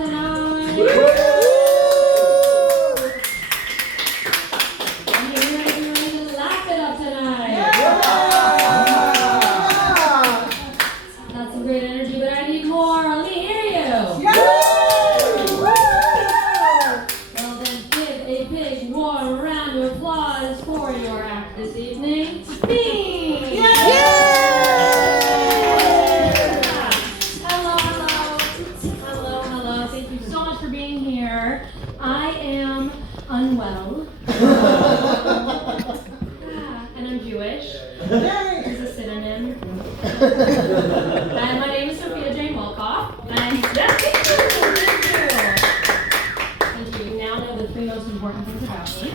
tonight? I'm getting ready to laugh it up tonight. Got some great energy, but I need more. Let me hear you. Well then, give a big warm round of applause for your act this evening. Me! I am unwell. And I'm Jewish. Is a synonym. And my name is Sophia Jane Wolkoff. And thank you. You now know the three most important things about me.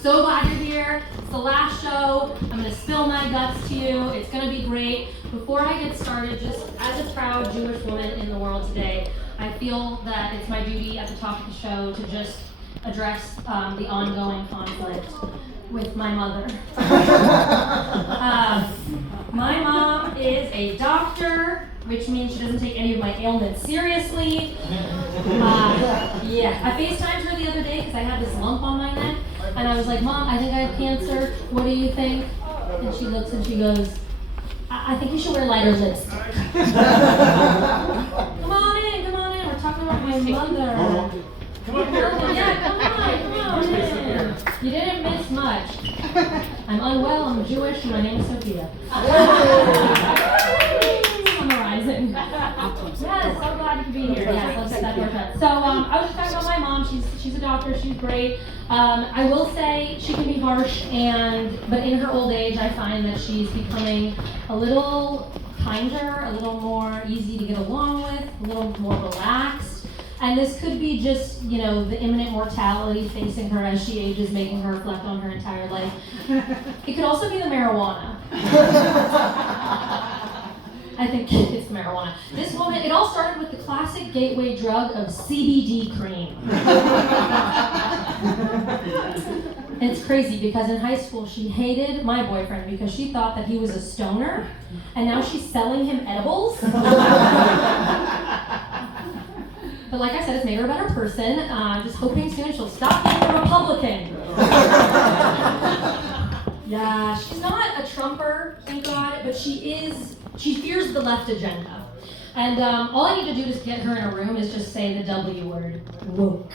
So glad you're here. It's the last show. I'm going to spill my guts to you. It's going to be great. Before I get started, just as a proud Jewish woman in the world today, I feel that it's my duty at the top of the show to just address the ongoing conflict with my mother. My mom is a doctor, which means she doesn't take any of my ailments seriously. I FaceTimed her the other day because I had this lump on my neck, and I was like, Mom, I think I have cancer. What do you think? And she looks and she goes, I think you should wear lighter lipstick. Come on in. We're talking about my mother. Come on in. You didn't miss much. I'm unwell, I'm Jewish, and my name is Sophia. Summarizing. Yes, so glad you could be here. Yes, let's get that door shut. So, I was just talking about my mom. She's a doctor, she's great. I will say she can be harsh, but in her old age, I find that she's becoming a little kinder, a little more easy to get along with, a little more relaxed. And this could be just, the imminent mortality facing her as she ages, making her reflect on her entire life. It could also be the marijuana. I think it's the marijuana. This woman, it all started with the classic gateway drug of CBD cream. And it's crazy because in high school she hated my boyfriend because she thought that he was a stoner, and now she's selling him edibles. But like I said, it's made her a better person. I'm just hoping soon she'll stop being a Republican. Yeah, she's not a Trumper, thank God, but she fears the left agenda. And all I need to do to get her in a room is just say the W word, woke.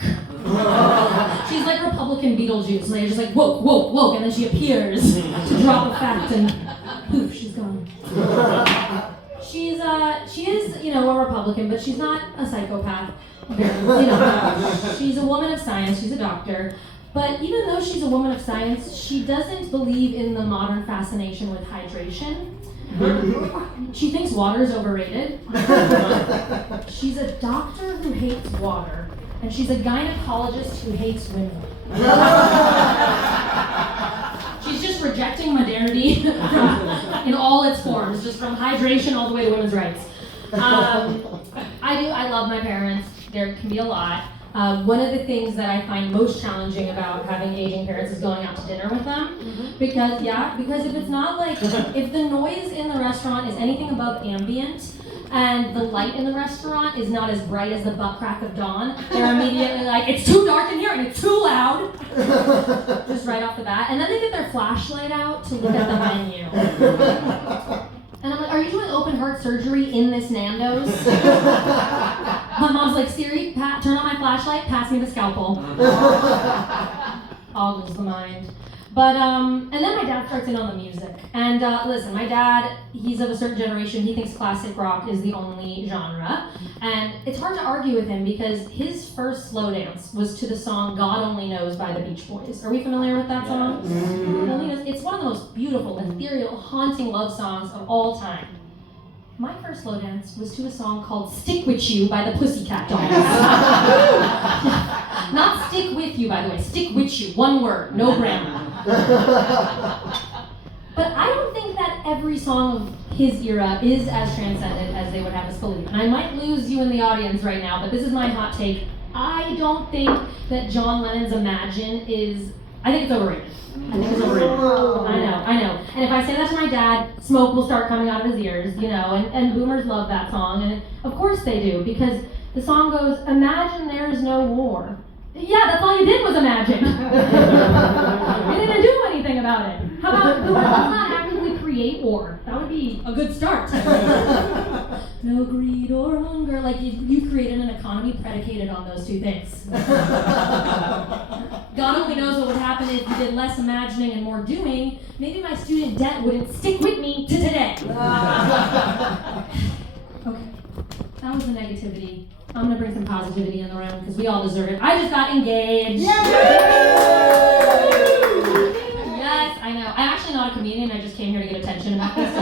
She's like Republican Beetlejuice, and they're just like, woke, woke, woke, and then she appears to drop a fact, and poof, she's gone. She is, a Republican, but she's not a psychopath. She's a woman of science, she's a doctor. But even though she's a woman of science, she doesn't believe in the modern fascination with hydration. She thinks water is overrated. She's a doctor who hates water, and she's a gynecologist who hates women. She's just rejecting modernity in all its forms, just from hydration all the way to women's rights. I love my parents. There can be a lot. One of the things that I find most challenging about having aging parents is going out to dinner with them. Because if it's not like, if the noise in the restaurant is anything above ambient, and the light in the restaurant is not as bright as the butt crack of dawn, they're immediately like, it's too dark in here and it's too loud. Just right off the bat. And then they get their flashlight out to look at the menu. And I'm like, are you doing open heart surgery in this Nando's? My mom's like, Siri, turn on my flashlight, pass me the scalpel. Boggles the mind. But, and then my dad starts in on the music. And listen, my dad, he's of a certain generation. He thinks classic rock is the only genre. And it's hard to argue with him because his first slow dance was to the song God Only Knows by the Beach Boys. Are we familiar with that song? God Only Knows. It's one of the most beautiful, ethereal, haunting love songs of all time. My first slow dance was to a song called Stick With You by the Pussycat Dolls. Not Stick With You, by the way. Stick With You. One word. No grammar. But I don't think that every song of his era is as transcendent as they would have us believe. And I might lose you in the audience right now, but this is my hot take. I don't think that John Lennon's Imagine is... I think it's overrated. I think it's overrated. I know. And if I say that to my dad, smoke will start coming out of his ears, and boomers love that song. And of course they do, because The song goes, imagine there's no war. Yeah, that's all you did was imagine. You didn't do anything about it. How about, let's not actively create war. That would be a good start. No greed or hunger. Like, you created an economy predicated on those two things. God only knows what would happen if you did less imagining and more doing. Maybe my student debt wouldn't stick with me to today. Okay, that was the negativity. I'm gonna bring some positivity in the room because we all deserve it. I just got engaged. Yay! Yes, I know. I'm actually not a comedian. I just came here to get attention about this. So.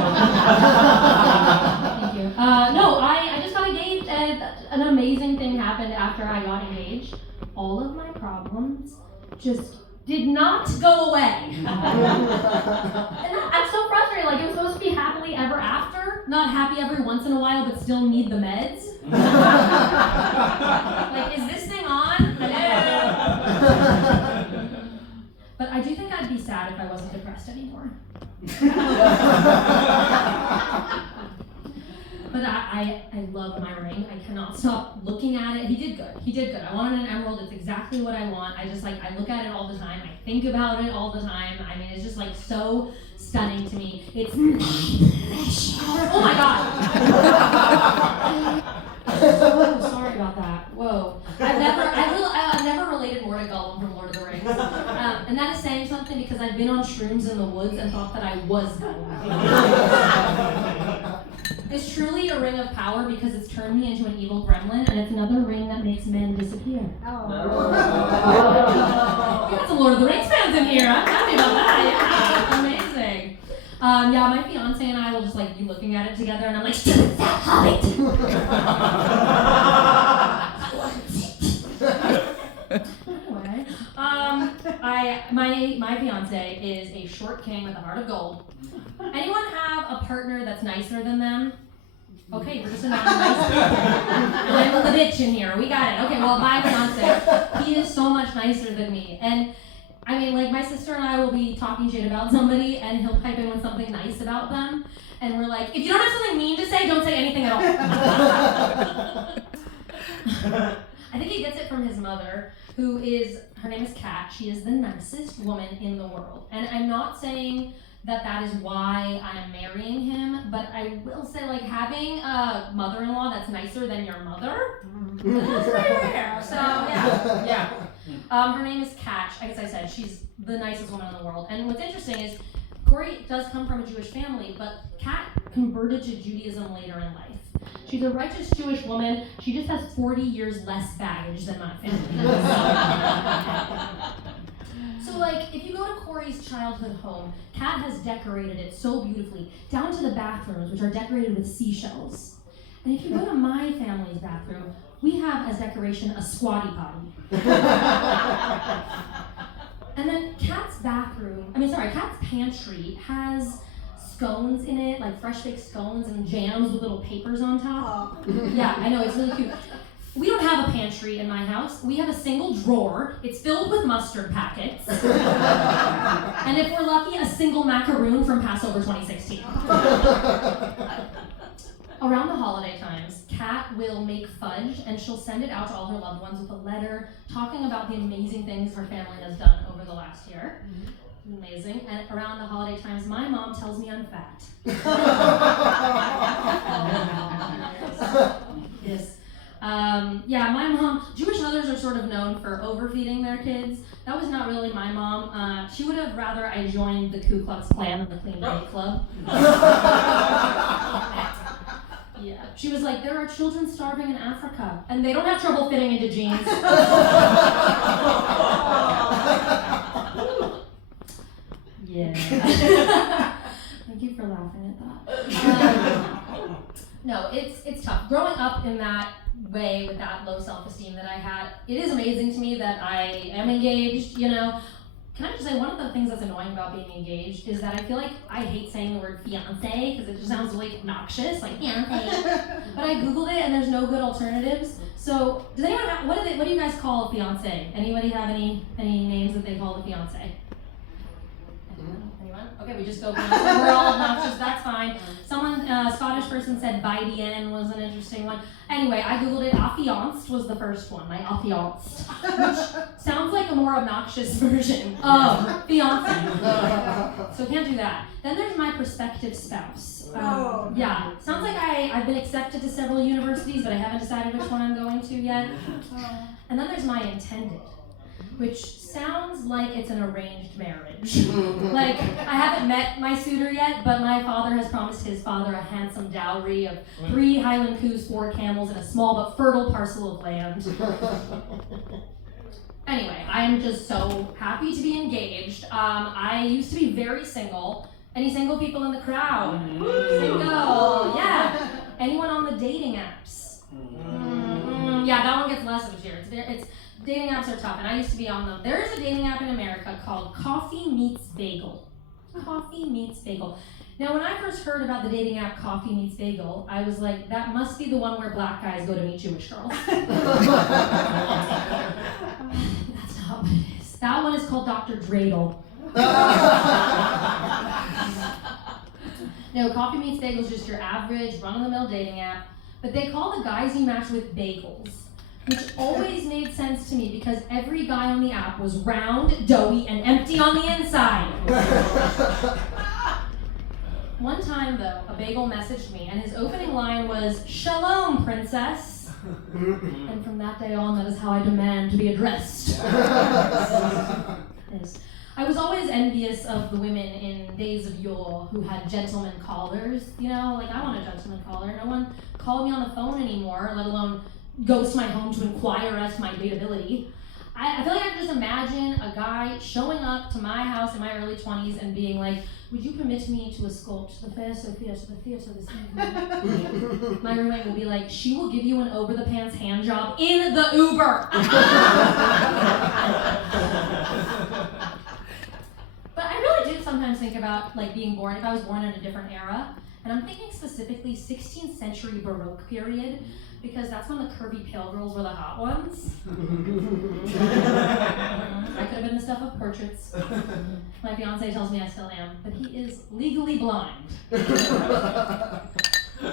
Thank you. No, I just got engaged, and an amazing thing happened after I got engaged. All of my problems just did not go away. And I'm so frustrated. Like, it was supposed to be happily ever after, not happy every once in a while, but still need the meds. Like, is this thing on? Hello? But I do think I'd be sad if I wasn't depressed anymore. But I love my ring. I cannot stop looking at it. He did good. I wanted an emerald. It's exactly what I want. I look at it all the time. I think about it all the time. I mean, it's just like so stunning to me. It's oh my God. Oh, sorry about that. Whoa. I've never related more to Gollum from Lord of the Rings. And that is saying something because I've been on shrooms in the woods and thought that I was Gollum. It's truly a ring of power because it's turned me into an evil gremlin, and it's another ring that makes men disappear. Oh. We got some Lord of the Rings fans in here. I'm happy about that. Yeah, amazing. Yeah, my fiance and I will just like be looking at it together, and I'm like, stupid fat hobbit. Anyway, my fiance is a short king with a heart of gold. Anyone have a partner that's nicer than them? Okay, we're just not nice people. I'm the bitch in here. We got it. Okay, well, my fiance, he is so much nicer than me. And I mean, like, my sister and I will be talking shit about somebody, and he'll pipe in with something nice about them. And we're like, if you don't have something mean to say, don't say anything at all. I think he gets it from his mother, her name is Kat. She is the nicest woman in the world. And I'm not saying that is why I am marrying him, but I will say, like, having a mother-in-law that's nicer than your mother, that's pretty rare. So, yeah. Her name is Kat. As I said, she's the nicest woman in the world. And what's interesting is, Corey does come from a Jewish family, but Kat converted to Judaism later in life. She's a righteous Jewish woman. She just has 40 years less baggage than my family. So, like, if you go to Corey's childhood home, Kat has decorated it so beautifully, down to the bathrooms, which are decorated with seashells. And if you go to my family's bathroom, we have as decoration a squatty potty. And then Kat's pantry has scones in it, like fresh baked scones and jams with little papers on top. Yeah, I know, it's really cute. We don't have a pantry in my house. We have a single drawer. It's filled with mustard packets. And if we're lucky, a single macaroon from Passover 2016. Around the holiday times, Kat will make fudge, and she'll send it out to all her loved ones with a letter talking about the amazing things her family has done over the last year. Amazing. And around the holiday times, my mom tells me I'm fat. Yes. Yeah, my mom, Jewish mothers are sort of known for overfeeding their kids. That was not really my mom. She would have rather I joined the Ku Klux Klan than the Clean Day Club. Yeah, she was like, there are children starving in Africa, and they don't have trouble fitting into jeans. Yeah. Thank you for laughing at that. No, it's tough. Growing up in that way with that low self-esteem that I had, it is amazing to me that I am engaged, you know. Can I just say, one of the things that's annoying about being engaged is that I feel like I hate saying the word fiance because it just sounds really obnoxious, like fiance. But I Googled it and there's no good alternatives. So does anyone have, what do you guys call a fiance? Anybody have any names that they call the fiance? Anyone? Anyone? Okay, we just go beyond. We're all obnoxious, that's fine. Someone, a Scottish person said Bidien was an interesting one. Anyway, I googled it. Affianced was the first one, my affianced, which sounds like a more obnoxious version of fiance. So can't do that. Then there's my prospective spouse. Yeah, sounds like I've been accepted to several universities, but I haven't decided which one I'm going to yet. And then there's my intended, which sounds like it's an arranged marriage. Like, I haven't met my suitor yet, but my father has promised his father a handsome dowry of 3 Highland coos, 4 camels, and a small but fertile parcel of land. Anyway, I'm just so happy to be engaged. I used to be very single. Any single people in the crowd? Single, yeah. Anyone on the dating apps? Yeah, that one gets less of a cheer. It's dating apps are tough, and I used to be on them. There is a dating app in America called Coffee Meets Bagel. Coffee Meets Bagel. Now, when I first heard about the dating app Coffee Meets Bagel, I was like, that must be the one where black guys go to meet Jewish girls. That's not what it is. That one is called Dr. Dreidel. No, Coffee Meets Bagel is just your average, run-of-the-mill dating app, but they call the guys you match with bagels, which always made sense to me because every guy on the app was round, doughy, and empty on the inside. One time, though, a bagel messaged me, and his opening line was, "Shalom, princess." And from that day on, that is how I demand to be addressed. Yes. I was always envious of the women in days of yore who had gentleman callers. You know, like, I want a gentleman caller. No one called me on the phone anymore, let alone goes to my home to inquire as to my dateability. I feel like I can just imagine a guy showing up to my house in my early 20s and being like, "Would you permit me to escort the fair Sophia to the theater this evening?" My roommate will be like, "She will give you an over-the-pants hand job in the Uber." But I really do sometimes think about like being born, if I was born in a different era, and I'm thinking specifically 16th century Baroque period, because that's when the curvy pale girls were the hot ones. I could have been the stuff of portraits. My fiance tells me I still am, but he is legally blind.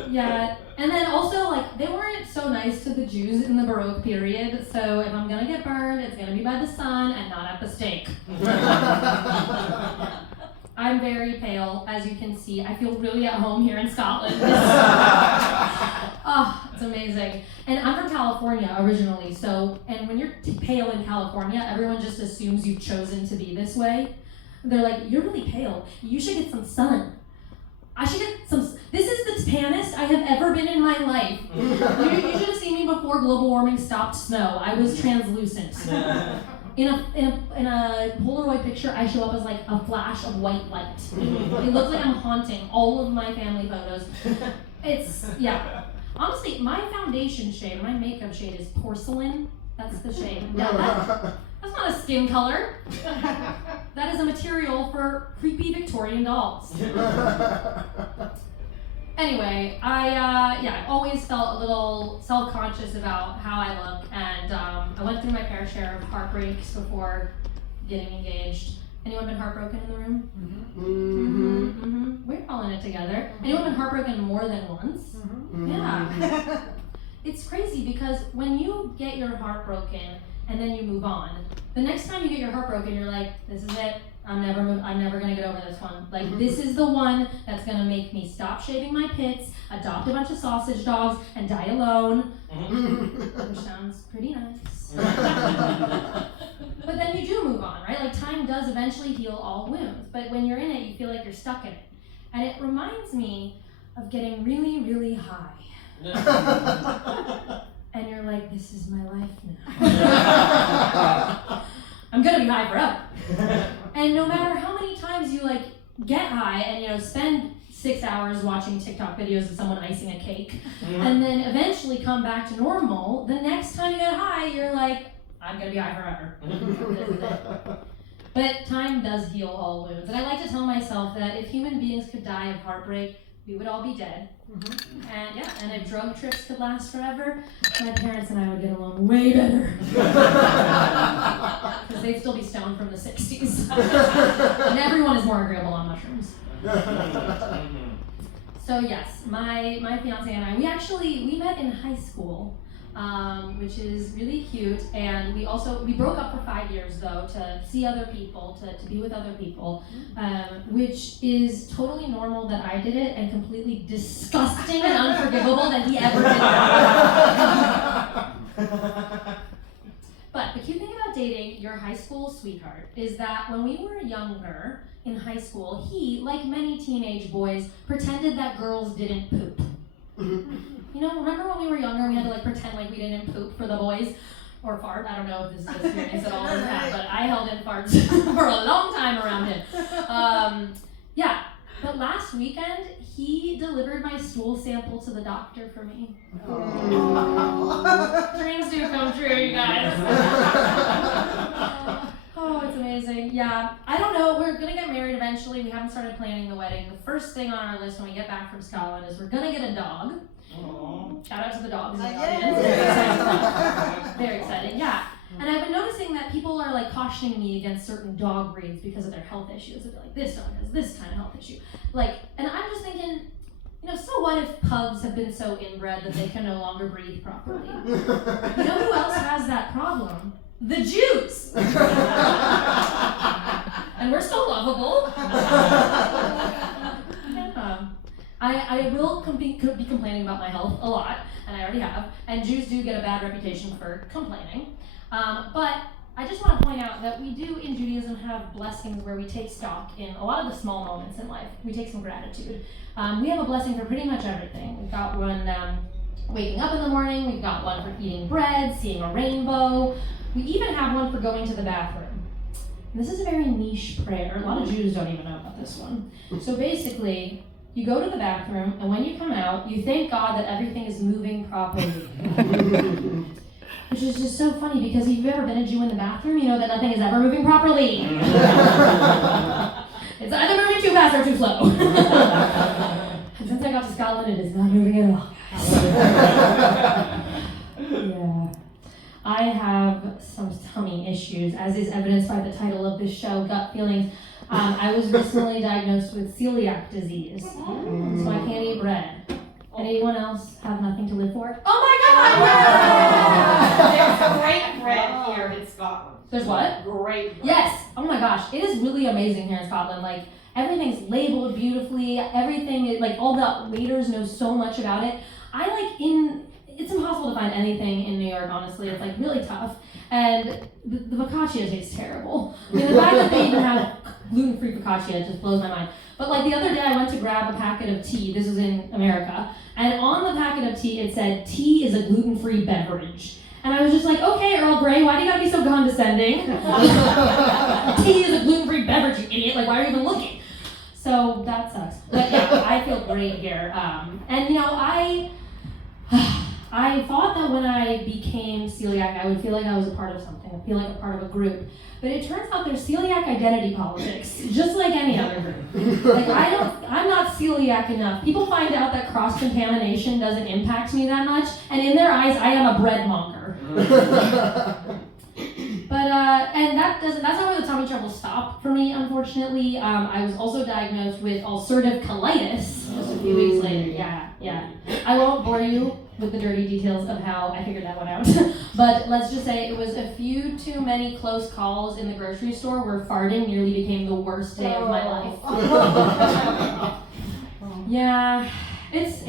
Yeah, and then also, like, they weren't so nice to the Jews in the Baroque period, so if I'm gonna get burned, it's gonna be by the sun and not at the stake. I'm very pale, as you can see. I feel really at home here in Scotland. Oh, it's amazing. And I'm from California originally, so, and when you're pale in California, everyone just assumes you've chosen to be this way. They're like, "You're really pale. You should get some sun." I should get some. This is the tannest I have ever been in my life. You should have seen me before global warming stopped snow. I was translucent. In a Polaroid picture, I show up as like a flash of white light. It looks like I'm haunting all of my family photos. It's, yeah. Honestly, my foundation shade, my makeup shade is porcelain. That's the shade. Yeah, that's not a skin color. That is a material for creepy Victorian dolls. Anyway, I always felt a little self-conscious about how I look, and I went through my fair share of heartbreaks before getting engaged. Anyone been heartbroken in the room? We're all in it together. Anyone been heartbroken more than once? Yeah. It's crazy because when you get your heart broken and then you move on, the next time you get your heart broken, you're like, "This is it. I'm never gonna get over this one. Like, this is the one that's gonna make me stop shaving my pits, adopt a bunch of sausage dogs, and die alone." Which sounds pretty nice. But then you do move on, right? Like, time does eventually heal all wounds, but when you're in it, you feel like you're stuck in it. And it reminds me of getting really, really high. And you're like, "This is my life now." I'm gonna be high forever. And no matter how many times you like get high and spend 6 hours watching TikTok videos of someone icing a cake, and then eventually come back to normal, the next time you get high, you're like, "I'm gonna be high forever." This is it. But time does heal all wounds. And I like to tell myself that if human beings could die of heartbreak, we would all be dead. And if drug trips could last forever, my parents and I would get along way better. Because they'd still be stoned from the 60s. And everyone is more agreeable on mushrooms. So yes, my fiance and I, we met in high school, which is really cute. And we broke up for 5 years though, to see other people, to be with other people, which is totally normal that I did it and completely disgusting and unforgivable that he ever did that. But the cute thing about dating your high school sweetheart is that when we were younger, in high school, he, like many teenage boys, pretended that girls didn't poop. You know, remember when we were younger, we had to pretend like we didn't poop for the boys? Or fart, I don't know if this is an experience at all or not, but I held in farts for a long time around him. Yeah, but last weekend, he delivered my stool sample to the doctor for me. Dreams do come true, you guys. Oh, it's amazing. Yeah, I don't know. We're going to get married eventually. We haven't started planning the wedding. The first thing on our list when we get back from Scotland is we're going to get a dog. Aww. Shout out to the dogs in the audience. Very exciting. Yeah. And I've been noticing that people are cautioning me against certain dog breeds because of their health issues. They're like, this dog has this kind of health issue. And I'm just thinking, so what if pugs have been so inbred that they can no longer breathe properly? You know who else has that problem? The Jews! And we're so lovable. I will be complaining about my health a lot, and I already have, and Jews do get a bad reputation for complaining. But I just want to point out that we do in Judaism have blessings where we take stock in a lot of the small moments in life. We take some gratitude. We have a blessing for pretty much everything. We've got one waking up in the morning, we've got one for eating bread, seeing a rainbow. We even have one for going to the bathroom. And this is a very niche prayer. A lot of Jews don't even know about this one. So basically, you go to the bathroom, and when you come out, you thank God that everything is moving properly. Which is just so funny, because if you've ever been a Jew in the bathroom, you know that nothing is ever moving properly. It's either moving too fast or too slow. And since I got to Scotland, it is not moving at all. Yeah. I have some tummy issues, as is evidenced by the title of this show, Gut Feelings. I was recently diagnosed with celiac disease, so I can't eat bread. Anyone else have nothing to live for? Oh my God! There's great bread here in Scotland. There's what? Great bread. Yes. Oh my gosh, it is really amazing here in Scotland. Everything's labeled beautifully. Everything is all the waiters know so much about it. It's impossible to find anything in New York, honestly. It's really tough. And the focaccia tastes terrible. I mean, the fact that they even have gluten-free focaccia just blows my mind. But the other day I went to grab a packet of tea. This was in America. And on the packet of tea it said, tea is a gluten-free beverage. And I was just okay, Earl Grey, why do you gotta be so condescending? Tea is a gluten-free beverage, you idiot. Why are you even looking? So that sucks. But yeah, I feel great here. I thought that when I became celiac, I would feel like I was a part of something. I feel like a part of a group. But it turns out there's celiac identity politics, just like any other group. I'm not celiac enough. People find out that cross-contamination doesn't impact me that much, and in their eyes, I am a bread monger. But, and that's not where the tummy troubles stop for me, unfortunately. I was also diagnosed with ulcerative colitis just a few weeks later. Yeah. I won't bore you with the dirty details of how I figured that one out. But let's just say it was a few too many close calls in the grocery store where farting nearly became the worst day of my life. Yeah, it's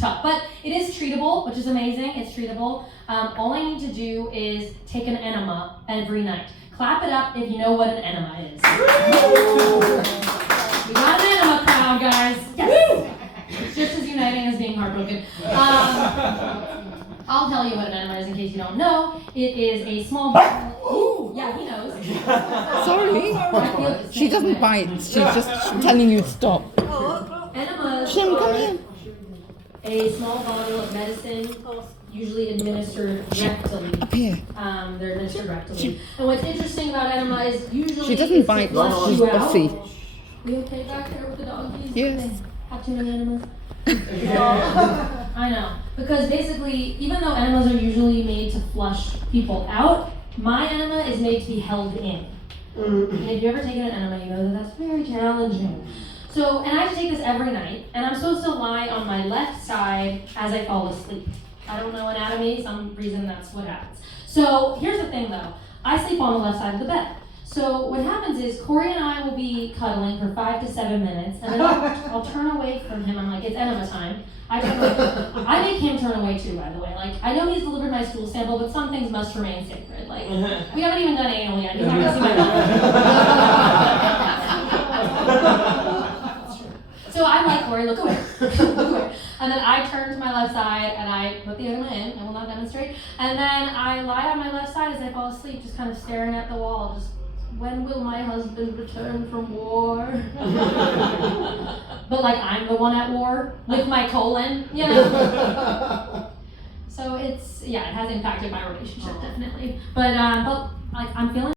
tough, but it is treatable, which is amazing. It's treatable. All I need to do is take an enema every night. Clap it up if you know what an enema is. We got an enema crowd, guys. Yes. It's just as uniting as being heartbroken. I'll tell you what an enema is in case you don't know. It is a small bottle. Yeah, he knows. Sorry. She doesn't bite. She's just telling you to stop. Enemas Shem, come here. A small bottle of medicine, usually administered rectally. Up here. They're administered rectally. And what's interesting about enema is usually She doesn't bite. She's bossy. We okay back there with the doggies? Yes. have too many enemas? I know, because basically, even though enemas are usually made to flush people out, my enema is made to be held in. And if you've ever taken an enema, you know that that's very challenging. So, and I have to take this every night, and I'm supposed to lie on my left side as I fall asleep. I don't know anatomy, some reason that's what happens. So, here's the thing though, I sleep on the left side of the bed. So what happens is Corey and I will be cuddling for 5 to 7 minutes, and then I'll turn away from him. I'm like, it's enema time. I turn away. I make him turn away too, by the way. Like, I know he's delivered my stool sample, but some things must remain sacred. Like, we haven't even done anal yet. He's not gonna see my mouth. So I'm like, Corey, look away. Look away. And then I turn to my left side and I put the enema in. I will not demonstrate. And then I lie on my left side as I fall asleep, just kind of staring at the wall, just, when will my husband return from war? But like I'm the one at war with my colon, you know? So it's, yeah, it has impacted my relationship definitely. But like I'm feeling